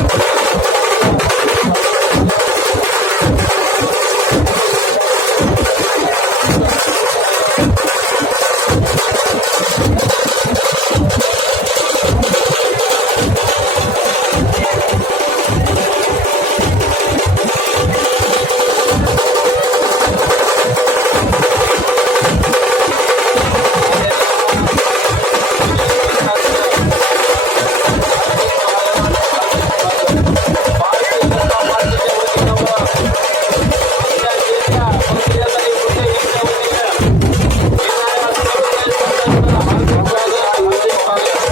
Thank you.